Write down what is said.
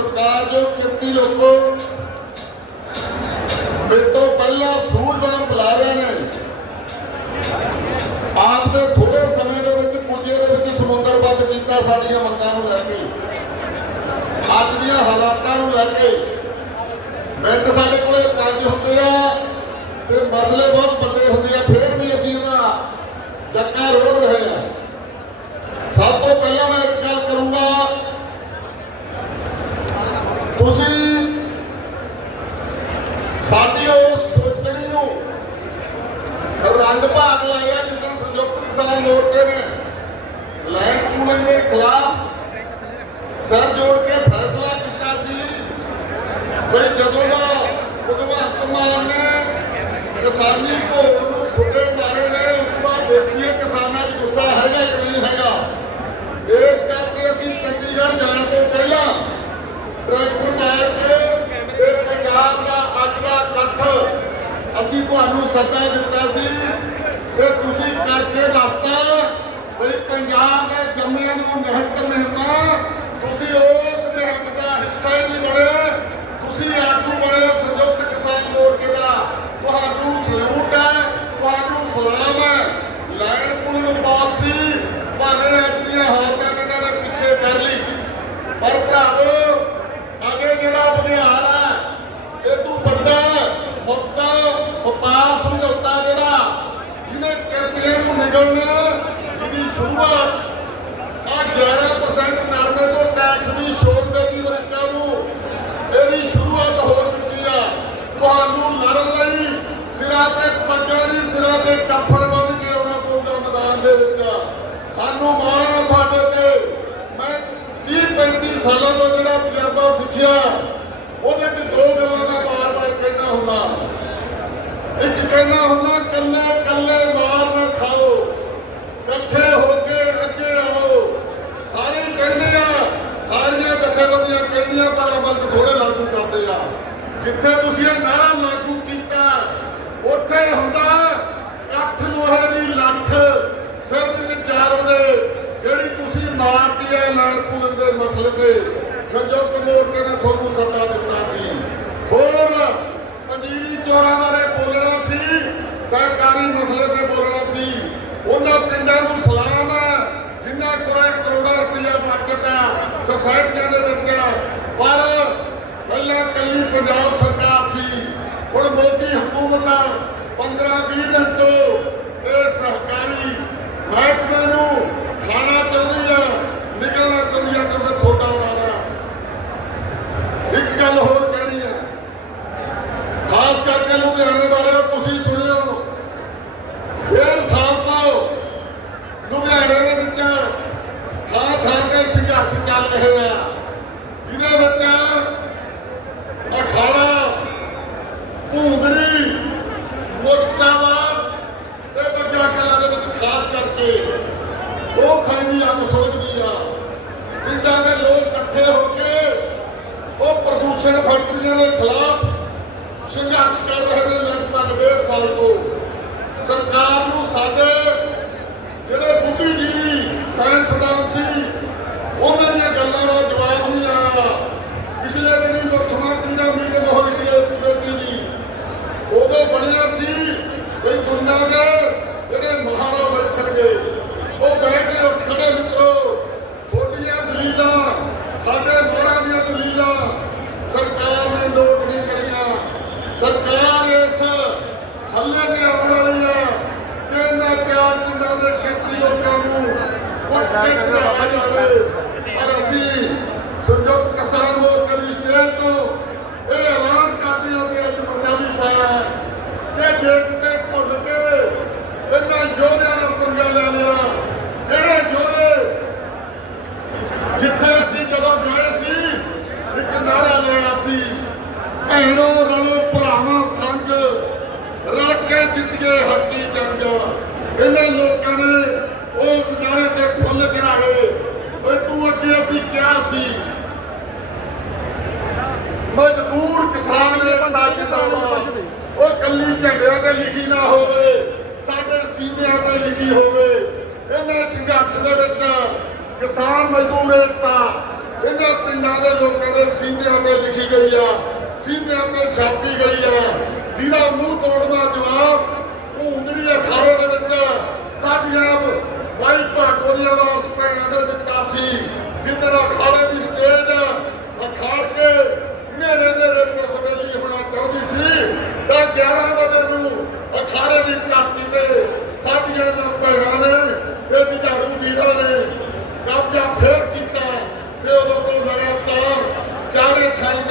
ਸਤਿਕਾਰਯੋਗ ਕਿਰਤੀ ਲੋਕੋ ਮੇਰੇ ਪਹਿਲਾਂ ਸੂਝਵਾਨ ਬੁਲਾਰਿਆਂ ਨੇ। ਆਪ ਦੇ ਥੋੜੇ ਸਮੇਂ ਦੇ ਵਿੱਚ ਪੁੱਜੇ ਦੇ ਵਿੱਚ ਸਮੁੰਦਰਬੱਧ ਕੀਤਾ ਸਾਡੀਆਂ ਮੰਗਾਂ ਨੂੰ ਲੈ ਕੇ। ਅੱਜ ਦੀਆਂ ਹਾਲਾਤਾਂ ਨੂੰ ਲੈ ਕੇ ਮਿੰਟ ਸਾਡੇ ਕੋਲੇ ਪੰਜ ਹੁੰਦੇ ਆ ਤੇ ਮਸਲੇ ਬਹੁਤ ਵੱਡੇ ਹੁੰਦੇ ਆ, ਫਿਰ ਵੀ ਅਸੀਂ ਇਹਦਾ ਚੱਕਾ ਰੋੜ ਰਹੇ ਆ ਸਭ ਤੋਂ ਪਹਿਲਾਂ ਮੈਂ ਇੱਕ ਗੱਲ ਕਰੂੰਗਾ ਤੁਸੀਂ ਸਾਡੀ ਉਹ ਸੋਚਣੀ ਨੂੰ ਰੰਗ ਭਾਗ ਲਾਇਆ ਜਿੱਦਣ ਸੰਯੁਕਤ ਕਿਸਾਨ ਮੋਰਚੇ ਨੇ। ਲੈਂਡ ਪੂਲਿੰਗ ਦੇ ਖਿਲਾਫ ਸਰ ਜੋੜ ਕੇ ਫੈਸਲਾ ਕੀਤਾ ਸੀ। ਬਈ ਜਦੋਂ ਦਾ ਭਗਵੰਤ ਮਾਨ ਨੇ ਕਿਸਾਨੀ ਘੋਲ ਨੂੰ ਖੁੱਡੇ ਮਾਰੇ ਨੇ, ਉਸ ਤੋਂ ਬਾਅਦ ਦੇਖੀਏ ਕਿਸਾਨਾਂ 'ਚ ਗੁੱਸਾ ਹੈਗਾ ਕਿ ਨਹੀਂ ਹੈਗਾ। ਇਸ ਕਰਕੇ ਅਸੀਂ ਚੰਡੀਗੜ੍ਹ ਜਾਣ ਤੋਂ ਪਹਿਲਾਂ ਟਰੈਕਟਰ ਮਾਰਚ ਤੇ ਪੰਜਾਬ ਦਾ ਅੱਜ ਦਾ ਇਕੱਠ ਅਸੀਂ ਤੁਹਾਨੂੰ ਸੱਦਾ ਦਿੱਤਾ ਸੀ ਤੇ ਤੁਸੀਂ ਕਰਕੇ ਦੱਸਤਾ ਵੀ ਪੰਜਾਬ ਦੇ ਜੰਮਿਆਂ ਨੂੰ ਮਹਿਤ ਮਹਿਮਾ, ਤੁਸੀਂ ਉਸ ਮਿਹਨਤ ਦਾ ਹਿੱਸਾ ਹੀ ਨਹੀਂ ਬਣੇ ਤੁਸੀਂ ਆਗੂ ਬਣੇ ਹੋ ਸੰਯੁਕਤ ਕਿਸਾਨ ਮੋਰਚੇ ਦਾ ਤੁਹਾਨੂੰ ਸਲੂਟ ਹੈ ਤੁਹਾਨੂੰ ਸਲਾਮ ਹੈ ਲੈਣ ਪੁਲਿੰਗ ਪਾਲਿਸੀ ਭਾਵੇਂ ਅੱਜ ਦੀਆਂ ਹਾਲਤਾਂ ਦੇ ਨਾਲ ਪਿੱਛੇ ਕਰ ਲਈ ਪਰ ਭਰਾਵੋ ਅੱਗੇ ਜਿਹੜਾ ਬੁਨਿਆਦ ਹੈ ਇਹ ਤੋਂ ਵੱਡਾ ਮੁਕਤਾ ਵਪਾਰ ਸਮਝੌਤਾ ਜਿਹੜਾ ਜਿਹਨੇ ਕਿਰਤੀਆਂ ਨੂੰ ਸ਼ੁਰੂਆਤ ਆ 11% ਨਰਮੇ ਤੋਂ ਟੈਕਸ ਦੀ ਛੋਟ ਦੇਤੀ ਅਮਰੀਕਾ ਨੂੰ ਇਹਦੀ ਸ਼ੁਰੂਆਤ ਹੋ ਚੁੱਕੀ ਆ। ਤੁਹਾਨੂੰ ਲੜਨ ਲਈ ਸਿਰਾਂ ਤੇ ਪੱਗਾਂ ਨਹੀਂ, ਸਿਰਾਂ ਤੇ ਕੱਫੜ ਬੰਨ ਕੇ ਆਉਣਾ ਪਊਗਾ ਮੈਦਾਨ ਦੇ ਵਿੱਚ। ਸਾਨੂੰ ਮਾਣ ਆ ਤੁਹਾਡੇ ਤੇ। ਮੈਂ 30 35 ਸਾਲਾਂ ਤੋਂ ਜਿਹੜਾ ਤਜਰਬਾ ਸਿੱਖਿਆ, ਉਹਦੇ ਤੇ ਦੋ ਗੱਲਾਂ ਮੈਂ ਬਾਰ-ਬਾਰ ਕਹਿਣਾ ਹੁੰਦਾ। ਇੱਕ ਕਹਿਣਾ ਹੁੰਦਾ ਕੱਲੇ ਕੱਲੇ ਮਾਰ ਨਾ ਖਾਓ ਇਕੱਠੇ ਹੋ ਕੇ ਅੱਗੇ ਆਓ ਸਾਰੇ ਕਹਿੰਦੇ ਆ ਸਾਰੀਆਂ ਜਥੇਬੰਦੀਆਂ ਪਰ ਅਮਲ ਚ ਥੋੜੇ ਲਾਗੂ ਕਰਦੇ ਆ। ਜਿੱਥੇ ਤੁਸੀਂ ਇਹ ਨਾਰਾ ਲਾਗੂ ਕੀਤਾ, ਉੱਥੇ ਹੁੰਦਾ ਇਕੱਠ ਲੋਹੇ ਦੀ ਲੱਠ ਸਿਰਫ ਵਿੱਚ 4 ਵਜੇ, ਜਿਹੜੀ ਤੁਸੀਂ ਮਾਰਦੀ ਹੈ ਲਾਲਪੁਰ ਦੇ ਮਸਲੇ ਤੇ ਸੰਯੁਕਤ ਮੋਰਚੇ ਨੇ ਤੁਹਾਨੂੰ ਸੱਦਾ ਦਿੱਤਾ ਸੀ ਹੋਰ ਪੰਜੀਰੀ ਚੋਰਾਂ ਬਾਰੇ ਬੋਲਣਾ ਸੀ ਸਰਕਾਰੀ ਮਸਲੇ ਤੇ ਬੋਲਣਾ ਸੀ ਉਹਨਾਂ ਪਿੰਡਾਂ ਨੂੰ ਸਲਾਮ ਹੈ ਜਿਨ੍ਹਾਂ ਕੋਲੇ ਕਰੋੜਾਂ ਰੁਪਈਆ ਬਚਤ ਹੈ ਸੁਸਾਇਟੀਆਂ ਦੇ ਵਿੱਚ ਪਰ ਪਹਿਲਾਂ ਕੱਲੀ ਪੰਜਾਬ ਸਰਕਾਰ ਸੀ, ਹੁਣ ਮੋਦੀ ਹਕੂਮਤ 15 20 ਦਿਨ ਤੋਂ ਇਹ ਸਹਿਕਾਰੀ ਮਹਿਕਮੇ ਨੂੰ ਖਾਣਾ ਚਾਹੁੰਦੀ ਆ, ਨਿਕਲਣਾ ਚਾਹੁੰਦੀ ਆ ਕਿਉਂਕਿ ਥੋੜਾ ਉਡਾਰਾ ਇੱਕ ਗੱਲ ਹੋਰ ਕਹਿਣੀ ਆ। ਖਾਸ ਕਰਕੇ ਲੁਧਿਆਣੇ ਵਾਲਿਓ, ਤੁਸੀਂ ਸੁਣਿਓ ਡੇਢ ਸਾਲ ਤੋਂ ਲੁਧਿਆਣੇ ਦੇ ਵਿੱਚ ਥਾਂ ਥਾਂ ਤੇ ਸੰਘਰਸ਼ ਚੱਲ ਰਹੇ ਆ ਜਿਹਦੇ ਵਿੱਚ ਅਖਾੜਾ ਭੂੰਦੜੀ ਮੁਸ਼ਕਦਾਬਾਦ ਤੇ ਬੱਗਾ ਕਲਾਂ ਦੇ ਵਿੱਚ ਖਾਸ ਕਰਕੇ ਉਹ ਖਾਈ ਅੱਗ ਸੁਲਗਦੀ ਆ। ਪਿੰਡਾਂ ਦੇ ਲੋਕ ਇਕੱਠੇ ਹੋ ਕੇ ਉਹ ਪ੍ਰਦੂਸ਼ਣ ਫੈਕਟਰੀਆਂ ਦੇ ਖਿਲਾਫ ਸੰਘਰਸ਼ ਕਰ ਰਹੇ ਨੇ ਲਗਭਗ ਡੇਢ ਸਾਲ ਤੋਂ ਸਰਕਾਰ ਨੂੰ ਸਾਡੇ ਜਿਹੜੇ ਬੁੱਧੀਜੀਵੀ ਸਾਇੰਸਦਾਨ ਸੀ ਉਹਨਾਂ ਦੀਆਂ ਗੱਲਾਂ ਦਾ ਜਵਾਬ ਨਹੀਂ ਆਇਆ ਪਿਛਲੇ ਦਿਨੀ ਮੁੱਖ ਮੰਤਰੀ ਦਾ ਮੀਟਿੰਗ ਹੋਈ ਸੀ ਇਸ ਕਮੇਟੀ ਦੀ ਉਦੋਂ ਬਣਿਆ ਸੀ ਵੀ ਦੁਨੀਆ ਦੇ ਜਿਹੜੇ ਮਹਾਰਾ ਬੈਠਣਗੇ ਉਹ ਬਹਿ ਕੇ ਉੱਠ ਖੜੇ ਮਿੱਤਰੋ ਤੁਹਾਡੀਆਂ ਦਲੀਲਾਂ ਸਾਡੇ ਮਹਾਰਾ ਦੀਆਂ ਦਲੀਲਾਂ ਸਰਕਾਰ ਨੇ ਨੋਟ ਨਹੀਂ ਕਰੀਆਂ ਸਰਕਾਰ ਇਸ ਹੱਲੇ ਤੇ ਆਉਣ ਵਾਲੀ ਆ ਕਿ ਇਹਨਾਂ ਚਾਰ ਪਿੰਡਾਂ ਦੇ ਖੇਤੀ ਲੋਕਾਂ ਨੂੰ ਉੱਠ ਕੇ ਘਰਾਇਆ ਜਾਵੇ ਪਰ ਅਸੀਂ ਸੰਯੁਕਤ ਕਿਸਾਨ ਮੋਰਚੇ ਦੀ ਸਟੇਜ ਤੋਂ ਇਹ ਐਲਾਨ ਕਰਦੇ ਹਾਂ ਕਿ ਅੱਜ ਬੰਦਾ ਵੀ ਪਾਇਆ ਹੈ। ਕਿ ਜੇ ਕਿਤੇ ਭੁੱਲ ਕੇ ਇਹਨਾਂ ਯੋਧਿਆਂ ਨੇ ਪੰਗਾ ਲੈ ਲਿਆ ਜਿਹੜੇ ਯੋਧੇ ਜਿੱਥੇ ਅਸੀਂ ਜਦੋਂ ਗਏ ਸੀ, ਇੱਕ ਨਾਰਾ ਲਿਆ ਸੀ। ਭੈਣੋ ਰਲੋ ਭਰਾਵਾਂ ਸੰਗ, ਰਲ ਕੇ ਜਿੱਤੀਏ ਹੱਕੀ ਜੰਗ ਇਹਨਾਂ ਲੋਕਾਂ ਨੇ ਉਸ ਨਾਰੇ ਤੇ ਫੁੱਲ ਚੜਾਏ ਓਏ ਤੂੰ ਅੱਗੇ ਅਸੀਂ ਕਿਹਾ ਸੀ? ਮਜ਼ਦੂਰ ਕਿਸਾਨ ਏਕਤਾ ਜਿੰਦਾਬਾਦ ਉਹ ਕੱਲੀ ਝੰਡਿਆਂ ਤੇ ਲਿਖੀ ਨਾ ਹੋਵੇ, ਸਾਡੇ ਸੀਨਿਆਂ ਤੇ ਲਿਖੀ ਹੋਵੇ। ਇਹਨਾਂ ਸੰਘਰਸ਼ ਦੇ ਵਿੱਚ ਕਿਸਾਨ ਮਜ਼ਦੂਰ ਏਕਤਾ ਇਹਨਾਂ ਪਿੰਡਾਂ ਦੇ ਲੋਕਾਂ ਦੇ ਸੀਨਿਆਂ ਤੇ ਲਿਖੀ ਗਈ ਆ ਸੀਨਿਆਂ ਤੇ ਛਾਪੀ ਗਈ ਆ। ਜਿਹਦਾ ਮੂੰਹ ਤੋੜਵਾ ਜਵਾਬ ਭੂੰਦੜੀ ਅਖਾੜੇ ਦੇ ਵਿੱਚ। ਸਾਡੀਆਂ ਵਾਈ ਭਾਗੋਰੀਆਂ ਦਾ ਸਪਰੇਆਂ ਦੇ ਵਿੱਚ ਜਿੱਦਣ ਅਖਾੜੇ ਦੀ ਸਟੇਜ ਅਖਾੜ ਕੇ ਮੇਰੇ ਮੇਰੇ ਪੁਲਿਸ ਵੇਲੀ ਹੋਣਾ ਚਾਹੁੰਦੀ ਸੀ। ਤਾਂ 11 ਵਜੇ ਨੂੰ ਅਖਾੜੇ ਦੀ ਧਰਤੀ ਤੇ ਸਾਡੀਆਂ ਨਾ ਭੈਣਾਂ ਨੇ ਤੇ ਜੁਝਾਰੂ ਵੀਰਾਂ ਨੇ ਕਬਜ਼ਾ ਫੇਰ ਕੀਤਾ। ਤੋਂ ਲਗਾਤਾਰ